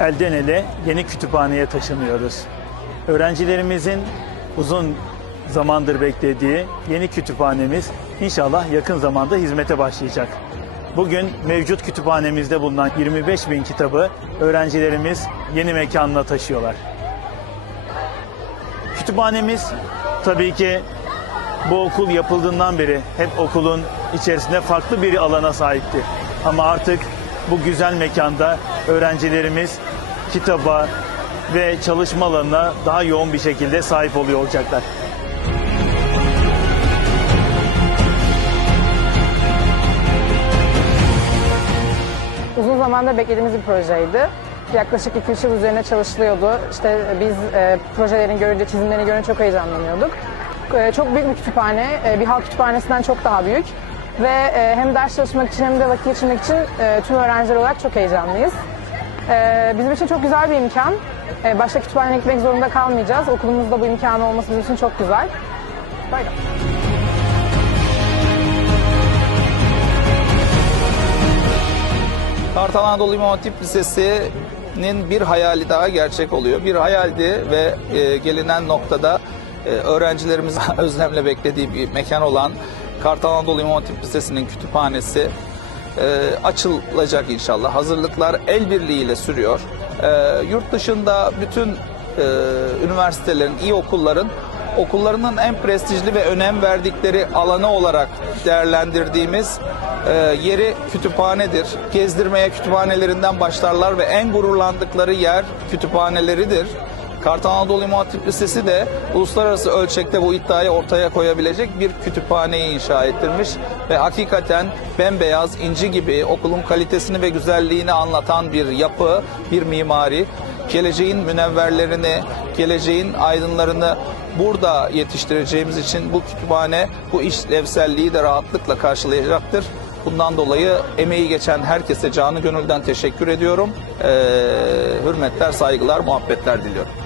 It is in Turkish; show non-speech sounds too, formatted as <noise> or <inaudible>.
elden ele yeni kütüphaneye taşınıyoruz. Öğrencilerimizin uzun zamandır beklediği yeni kütüphanemiz inşallah yakın zamanda hizmete başlayacak. Bugün mevcut kütüphanemizde bulunan 25 bin kitabı öğrencilerimiz yeni mekanına taşıyorlar. Kütüphanemiz tabii ki bu okul yapıldığından beri hep okulun içerisinde farklı bir alana sahipti. Ama artık bu güzel mekanda öğrencilerimiz kitaba ve çalışma alanına daha yoğun bir şekilde sahip oluyor olacaklar. Uzun zamandır beklediğimiz bir projeydi. Yaklaşık 2-3 yıl üzerine çalışılıyordu. İşte biz e, projelerin görünce, çizimlerini görünce çok heyecanlanıyorduk. E, çok büyük bir kütüphane, e, bir halk kütüphanesinden çok daha büyük. Ve e, hem ders çalışmak için hem de vakit geçirmek için e, tüm öğrenciler olarak çok heyecanlıyız. E, bizim için çok güzel bir imkan. E, başka kütüphaneye gitmek zorunda kalmayacağız. Okulumuzda bu imkanı olması bizim için çok güzel. Böyle. Kartal Anadolu İmam Hatip Lisesi'nin bir hayali daha gerçek oluyor. Bir hayaldi ve e, gelinen noktada e, öğrencilerimizin <laughs> özlemle beklediği bir mekan olan Kartal Anadolu İmam Hatip Lisesi'nin kütüphanesi e, açılacak inşallah. Hazırlıklar el birliğiyle sürüyor. E, yurt dışında bütün e, üniversitelerin, iyi okulların okullarının en prestijli ve önem verdikleri alanı olarak değerlendirdiğimiz e, yeri kütüphanedir. Gezdirmeye kütüphanelerinden başlarlar ve en gururlandıkları yer kütüphaneleridir. Kartal Anadolu İmam Lisesi de uluslararası ölçekte bu iddiayı ortaya koyabilecek bir kütüphaneyi inşa ettirmiş ve hakikaten bembeyaz inci gibi okulun kalitesini ve güzelliğini anlatan bir yapı, bir mimari geleceğin münevverlerini, geleceğin aydınlarını burada yetiştireceğimiz için bu kütüphane bu işlevselliği de rahatlıkla karşılayacaktır. Bundan dolayı emeği geçen herkese canı gönülden teşekkür ediyorum. Ee, hürmetler, saygılar, muhabbetler diliyorum.